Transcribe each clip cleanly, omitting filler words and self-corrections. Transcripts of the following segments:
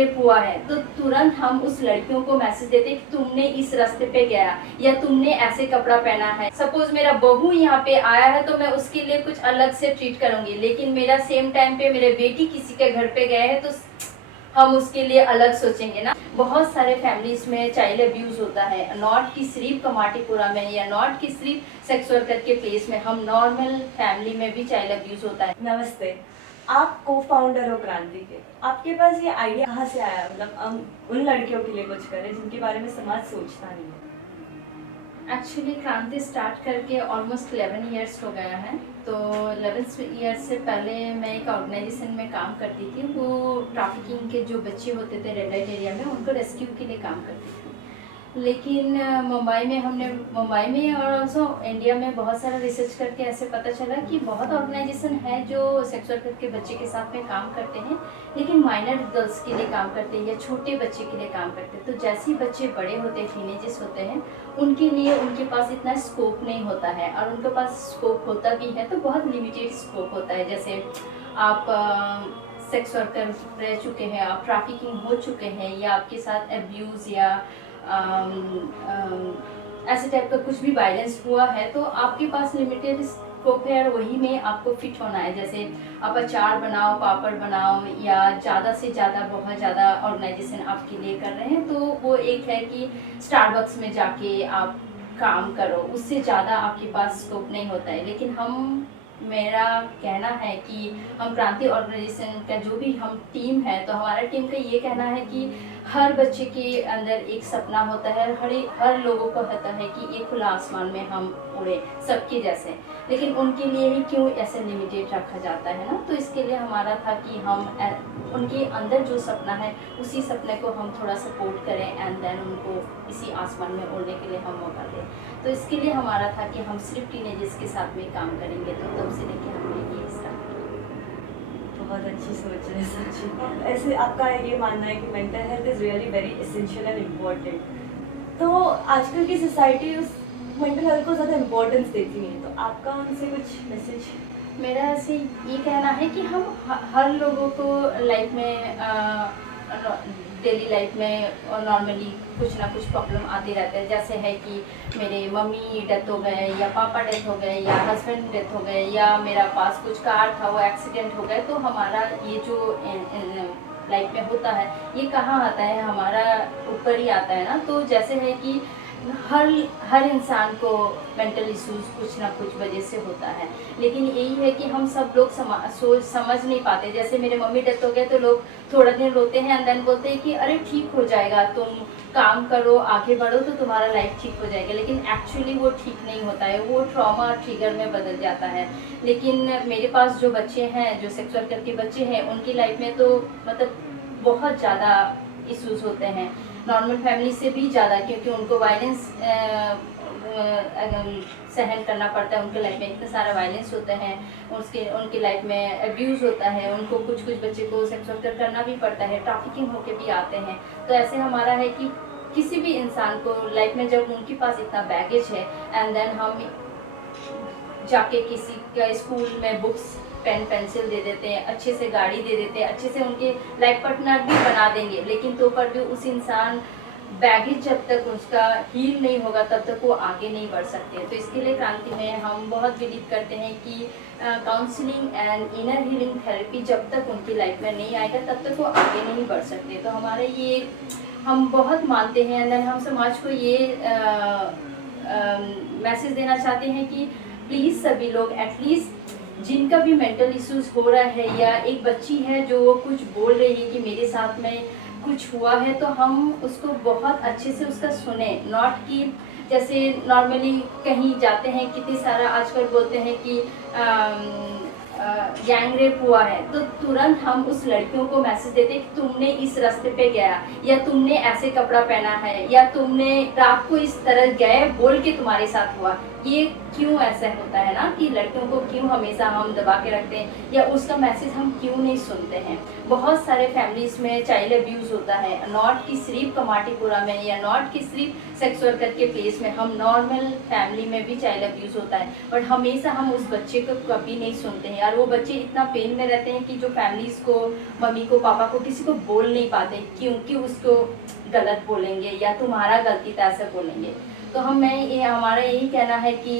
Rape हुआ है तो तुरंत हम उस लड़कियों को मैसेज देते कि तुमने इस रास्ते पे गया या तुमने ऐसे कपड़ा पहना है। सपोज मेरा बहू यहाँ पे आया है तो मैं उसके लिए कुछ अलग से ट्रीट करूंगी, लेकिन मेरा सेम टाइम पे मेरे बेटी किसी के घर पे गए हैं तो हम उसके लिए अलग सोचेंगे ना। बहुत सारे फैमिलीज में चाइल्ड अब्यूज होता है, नॉट कि सिर्फ कमाटीपुरा में या नॉट कि सिर्फ सेक्स वर्कर के प्लेस में, हम नॉर्मल फैमिली में भी चाइल्ड अब्यूज होता है। नमस्ते, आप को फाउंडर हो क्रांति के। आपके पास ये आइडिया कहाँ से आया, मतलब हम उन लड़कियों के लिए कुछ करें जिनके बारे में समाज सोचता नहीं है। एक्चुअली क्रांति स्टार्ट करके ऑलमोस्ट 11 ईयर्स हो गया है। तो 11 ईयर्स से पहले मैं एक ऑर्गेनाइजेशन में काम करती थी। वो ट्रैफिकिंग के जो बच्चे होते थे रेड लाइट एरिया में, उनको रेस्क्यू के लिए काम करती थी। लेकिन मुंबई में और ऑल्सो इंडिया में बहुत सारा रिसर्च करके ऐसे पता चला कि बहुत ऑर्गेनाइजेशन है जो सेक्स वर्कर के बच्चे के साथ में काम करते हैं, लेकिन माइनर गर्ल्स के लिए काम करते हैं या छोटे बच्चे के लिए काम करते हैं। तो जैसे ही बच्चे बड़े होते हैं, टीनेजर्स होते हैं, उनके लिए उनके पास इतना स्कोप नहीं होता है, और उनके पास स्कोप होता भी है तो बहुत लिमिटेड स्कोप होता है। जैसे आप सेक्स वर्कर रह चुके हैं, आप ट्रैफिकिंग हो चुके हैं, या आपके साथ अब्यूज़ या ऐसे टाइप का कुछ भी वायलेंस हुआ है, तो आपके पास लिमिटेड स्कोप है और वही में आपको फिट होना है। जैसे आप अचार बनाओ, पापड़ बनाओ, या ज़्यादा से ज़्यादा बहुत ज़्यादा ऑर्गेनाइजेशन आपके लिए कर रहे हैं, तो वो एक है कि स्टारबक्स में जाके आप काम करो, उससे ज़्यादा आपके पास स्कोप नहीं होता है। लेकिन मेरा कहना है कि हम क्रांति ऑर्गेनाइजेशन का जो भी हम टीम है, तो हमारा टीम का ये कहना है कि हर बच्चे के अंदर एक सपना होता है, हर लोगों को होता है कि एक खुला आसमान में हम उड़े सबके जैसे, लेकिन उनके लिए ही क्यों ऐसे लिमिटेड रखा जाता है ना। तो इसके लिए हमारा था कि हम उनके अंदर जो सपना है उसी सपने को हम थोड़ा सपोर्ट करें, एंड देन उनको इसी आसमान में उड़ने के लिए हम मौका दें। तो इसके लिए हमारा था कि हम सिर्फ टीनेजर्स के साथ में काम करेंगे। तो तब से लेके हमने ये स्टार्ट किया। बहुत अच्छी सोच है सच्ची। ऐसे आपका ये मानना है कि mental health is really very essential and important. तो आजकल की सोसाइटी उस मेंटल हेल्थ को ज़्यादा इम्पोर्टेंस देती है, तो आपका उनसे कुछ मैसेज? मेरा ऐसे ये कहना है कि हम हर लोगों को लाइफ में डेली लाइफ में नॉर्मली कुछ ना कुछ प्रॉब्लम आती रहते हैं। जैसे है कि मेरे मम्मी डेथ हो गए, या पापा डेथ हो गए, या हस्बैंड डेथ हो गए, या मेरा पास कुछ कार था वो एक्सीडेंट हो गए। तो हमारा ये जो लाइफ में होता है, ये कहाँ आता है, हमारा ऊपर ही आता है ना। तो जैसे है कि हर इंसान को मेंटल इश्यूज कुछ ना कुछ वजह से होता है, लेकिन यही है कि हम सब लोग समझ नहीं पाते। जैसे मेरे मम्मी डेथ हो गए तो लोग थोड़ा दिन रोते हैं, एंड देन बोलते हैं कि अरे ठीक हो जाएगा, तुम काम करो, आगे बढ़ो तो तुम्हारा लाइफ ठीक हो जाएगा। लेकिन एक्चुअली वो ठीक नहीं होता है, वो ट्रॉमा ट्रिगर में बदल जाता है। लेकिन मेरे पास जो बच्चे हैं, जो सेक्स वर्कर के बच्चे हैं, उनकी लाइफ में तो मतलब बहुत ज़्यादा इश्यूज होते हैं, नॉर्मल फैमिली से भी ज़्यादा, क्योंकि उनको वायलेंस सहन करना पड़ता है। उनके लाइफ में इतने सारे वायलेंस होते हैं, उनके लाइफ में अब्यूज़ होता है, उनको कुछ बच्चे को सेक्स वर्कर करना भी पड़ता है, ट्रैफिकिंग होके भी आते हैं। तो ऐसे हमारा है कि किसी भी इंसान को लाइफ में जब उनके पास इतना बैगेज है, एंड देन हम जाके किसी का स्कूल में बुक्स पेन पेंसिल दे देते हैं, अच्छे से गाड़ी दे देते हैं, अच्छे से उनके लाइफ पार्टनर भी बना देंगे, लेकिन तो पर भी उस इंसान बैगेज जब तक उसका हील नहीं होगा तब तक वो आगे नहीं बढ़ सकते। तो इसके लिए क्रांति में हम बहुत बिलीव करते हैं कि counselling and inner healing therapy जब तक उनकी लाइफ में नहीं आएगा तब तक वो आगे नहीं बढ़ सकते। तो हमारे ये हम बहुत मानते हैं, एंड हम समाज को ये मैसेज देना चाहते हैं कि प्लीज़ सभी लोग एटलीस्ट जिनका भी मेंटल इश्यूज हो रहा है, या एक बच्ची है जो कुछ बोल रही है कि मेरे साथ में कुछ हुआ है, तो हम उसको बहुत अच्छे से उसका सुने। नॉट कि जैसे नॉर्मली कहीं जाते हैं, कितनी सारा आजकल बोलते हैं कि गैंग रेप हुआ है, तो तुरंत हम उस लड़कियों को मैसेज देते हैं कि तुमने इस रास्ते पे गया, या तुमने ऐसे कपड़ा पहना है, या तुमने रात को इस तरह गए बोल के तुम्हारे साथ हुआ। ये क्यों ऐसा होता है ना कि लड़कियों को क्यों हमेशा हम दबा के रखते हैं या उसका मैसेज हम क्यों नहीं सुनते हैं। बहुत सारे फैमिलीज में चाइल्ड अब्यूज़ होता है, नॉट कि सिर्फ कमाटीपुरा में या नॉट कि सिर्फ सेक्स वर्कर के प्लेस में, हम नॉर्मल फैमिली में भी चाइल्ड अब्यूज़ होता है, बट हमेशा हम उस बच्चे को कभी नहीं सुनते हैं यार। वो बच्चे इतना पेन में रहते हैं कि जो फैमिलीज़ को, मम्मी को, पापा को, किसी को बोल नहीं पाते क्योंकि उसको गलत बोलेंगे या तुम्हारा गलती था ऐसे बोलेंगे। तो हमारा यही कहना है कि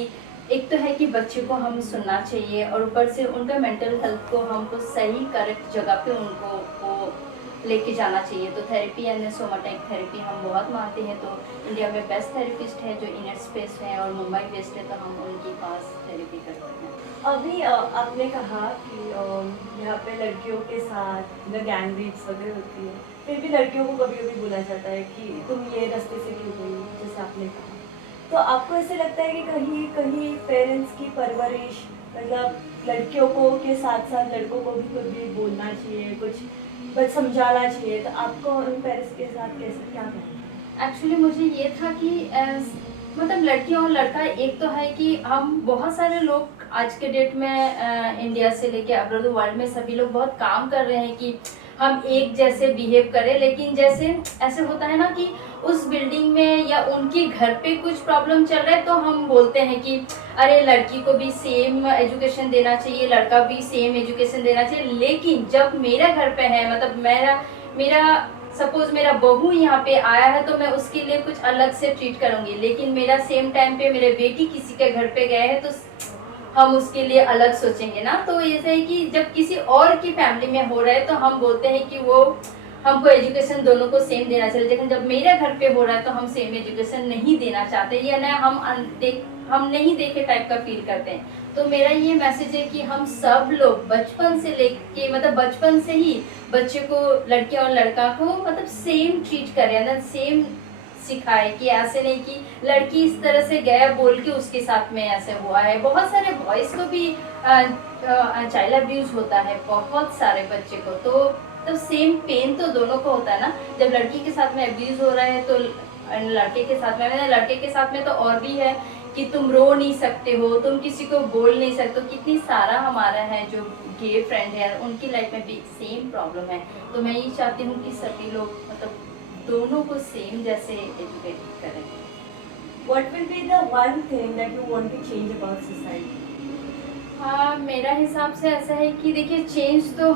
एक तो है कि बच्चे को हम सुनना चाहिए और ऊपर से उनका मेंटल हेल्थ को हमको सही करेक्ट जगह पे उनको वो लेके जाना चाहिए। तो थेरेपी एंड सोमाटिक थेरेपी हम बहुत मानते हैं। तो इंडिया में बेस्ट थेरेपिस्ट है जो इनर स्पेस है और मुंबई बेस्ड है, तो हम उनके पास थेरेपी करते हैं। अभी आपने कहा कि यहाँ पे लड़कियों के साथ गैंग रेप्स वगैरह होती है, फिर भी लड़कियों को कभी कभी बोला जाता है कि तुम ये रास्ते से क्यों गई, जैसे आपने कहा। तो आपको ऐसे लगता है कि कहीं कहीं पेरेंट्स की परवरिश, मतलब लड़कियों को के साथ साथ लड़कों को भी कभी बोलना चाहिए, कुछ बस समझाना चाहिए, तो आपको उन पेरेंट्स के साथ कैसे क्या कहना है? एक्चुअली मुझे ये था कि मतलब लड़की और लड़का एक तो है कि हम बहुत सारे लोग आज के डेट में इंडिया से लेके अब्रॉड वर्ल्ड में सभी लोग बहुत काम कर रहे हैं कि हम एक जैसे बिहेव करें, लेकिन जैसे ऐसे होता है ना कि उस बिल्डिंग में या उनके घर पे कुछ प्रॉब्लम चल रहा है तो हम बोलते हैं कि अरे लड़की को भी सेम एजुकेशन देना चाहिए, लड़का भी सेम एजुकेशन देना चाहिए। लेकिन जब मेरा घर पे है, मतलब मेरा सपोज मेरा बहू यहाँ पे आया है तो मैं उसके लिए कुछ अलग से ट्रीट करूंगी, लेकिन मेरा सेम टाइम पे मेरे बेटी किसी के घर पे गए हैं तो हम उसके लिए अलग सोचेंगे ना। तो ऐसा है कि जब किसी और की फैमिली में हो रहा है तो हम बोलते हैं कि वो हमको एजुकेशन दोनों को सेम देना चाहिए, लेकिन जब मेरे घर पे हो रहा है तो हम सेम एजुकेशन नहीं देना चाहते या ना हम नहीं देखे टाइप का फील करते हैं। तो मेरा ये मैसेज है कि हम सब लोग बचपन से लेके, मतलब बचपन से ही बच्चे को, लड़के और लड़का को मतलब सेम ट्रीट करें, सेम सिखाए कि ऐसे नहीं कि लड़की इस तरह से गया बोल के उसके साथ में ऐसे हुआ है। बहुत सारे बॉयज़ को भी चाइल्ड अब्यूज़ होता है, बहुत सारे बच्चे को। तो सेम पेन तो दोनों को होता है ना। जब लड़की के साथ में अब्यूज़ हो रहा है तो लड़के के साथ में, लड़के के साथ में तो और भी है कि तुम रो नहीं सकते हो, तुम किसी को बोल नहीं सकते हो। कितनी सारा हमारा है जो गे फ्रेंड है, उनकी लाइफ में भी सेम प्रॉब्लम है। तो मैं ये चाहती हूँ कि सभी लोग मतलब दोनों को सेम जैसे एजुकेट करें। What will be the one thing that you want to change about society? हाँ, मेरा हिसाब से ऐसा है कि देखिए चेंज तो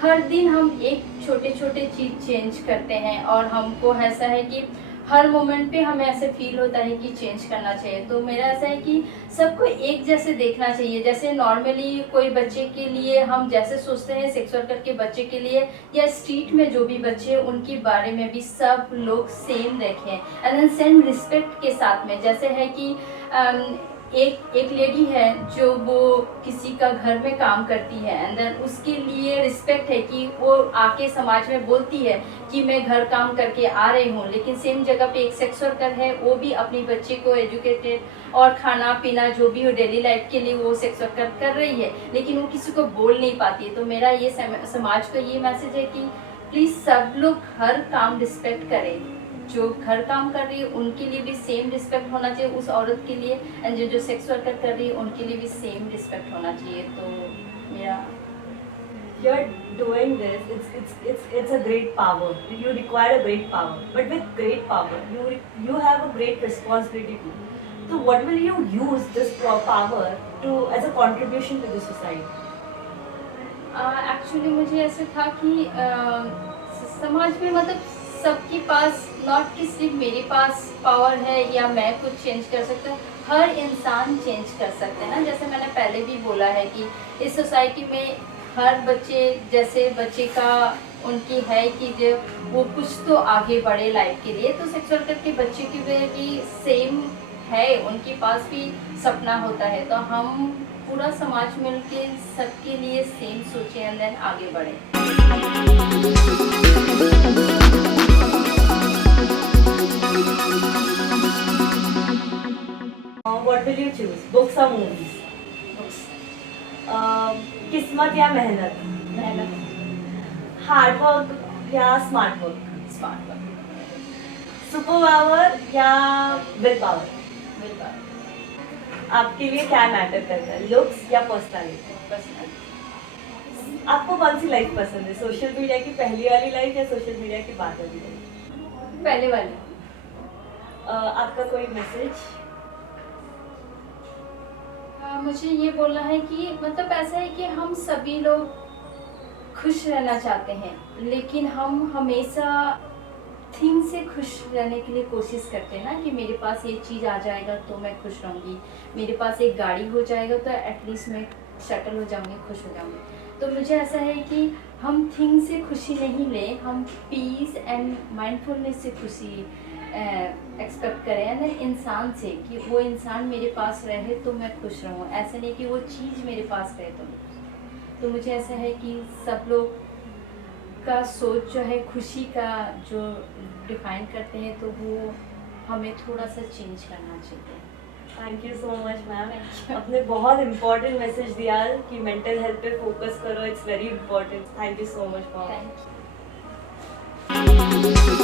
हर दिन हम एक छोटे छोटे चीज़ चेंज करते हैं और हमको ऐसा है कि हर मोमेंट पे हमें ऐसे फील होता है कि चेंज करना चाहिए। तो मेरा ऐसा है कि सबको एक जैसे देखना चाहिए। जैसे नॉर्मली कोई बच्चे के लिए हम जैसे सोचते हैं सेक्स वर्कर के बच्चे के लिए या स्ट्रीट में जो भी बच्चे हैं उनके बारे में भी सब लोग सेम देखें एंड देन सेम रिस्पेक्ट के साथ में। जैसे है कि एक लेडी है जो वो किसी का घर में काम करती है एंड देन उसके लिए रिस्पेक्ट है कि वो आके समाज में बोलती है कि मैं घर काम करके आ रही हूँ, लेकिन सेम जगह पे एक सेक्स वर्कर है, वो भी अपनी बच्चे को एजुकेटेड और खाना पीना जो भी हो डेली लाइफ के लिए वो सेक्स वर्कर कर रही है, लेकिन वो किसी को बोल नहीं पाती है। तो मेरा ये समाज का ये मैसेज है कि प्लीज़ सब लोग हर काम रिस्पेक्ट करें। जो घर काम कर रही है उनके लिए भी सेम रिस्पेक्ट होना चाहिए उस औरत के लिए, एंड जो सेक्स वर्कर कर रही है उनके लिए भी सेम रिस्पेक्ट होना चाहिए। तो मेरा You're doing this, it's a great power. You require a great power, but with great power you have a great responsibility too. So what will you use this power to as a contribution to the society? Actually मुझे ऐसे था कि समाज में मतलब सबके पास, not कि सिर्फ मेरे पास पावर है या मैं कुछ चेंज कर सकता हूँ, हर इंसान चेंज कर सकते हैं ना। जैसे मैंने पहले भी बोला है कि इस सोसाइटी में हर बच्चे, जैसे बच्चे का उनकी है कि जो वो कुछ तो आगे बढ़े लाइफ के लिए, तो सेक्स वर्कर के बच्चे की भी सेम है, उनके पास भी सपना होता है। तो हम पूरा समाज मिल के सबके लिए सेम सोचें एंड देन आगे बढ़ें। What will you choose? Books or movies? Books. किस्मत या मेहनत? मेहनत। हार्ड वर्क या smart work? Smart work. Super power या विल पावर? Will power. आपके लिए क्या मैटर करता है, लुक्स या पर्सनालिटी? पर्सनल। आपको कौन सी लाइफ पसंद है, सोशल मीडिया की पहली वाली लाइफ या सोशल मीडिया की बाद वाली लाइफ? पहले वाले। आपका कोई मैसेज? मुझे ये बोलना है कि मतलब ऐसा है कि हम सभी लोग खुश रहना चाहते हैं, लेकिन हम हमेशा थिंग से खुश रहने के लिए कोशिश करते हैं ना, कि मेरे पास ये चीज़ आ जाएगा तो मैं खुश रहूँगी, मेरे पास एक गाड़ी हो जाएगा तो एटलीस्ट मैं सेटल हो जाऊँगी, खुश हो जाऊँगी। तो मुझे ऐसा है कि हम थिंग से खुशी नहीं लें, हम पीस एंड माइंडफुलनेस से खुशी एक्सपेक्ट करें, यानी इंसान से, कि वो इंसान मेरे पास रहे तो मैं खुश रहूँ, ऐसा नहीं कि वो चीज़ मेरे पास रहे तो मैं खुश रहूँ। तो मुझे ऐसा है कि सब लोग का सोच जो है खुशी का जो डिफाइन करते हैं, तो वो हमें थोड़ा सा चेंज करना चाहिए। Thank you so much ma'am, Thank you. आपने बहुत इंपॉर्टेंट मैसेज दिया कि मेंटल हेल्थ पे फोकस करो, it's very important. Thank you so much ma'am. Thank you.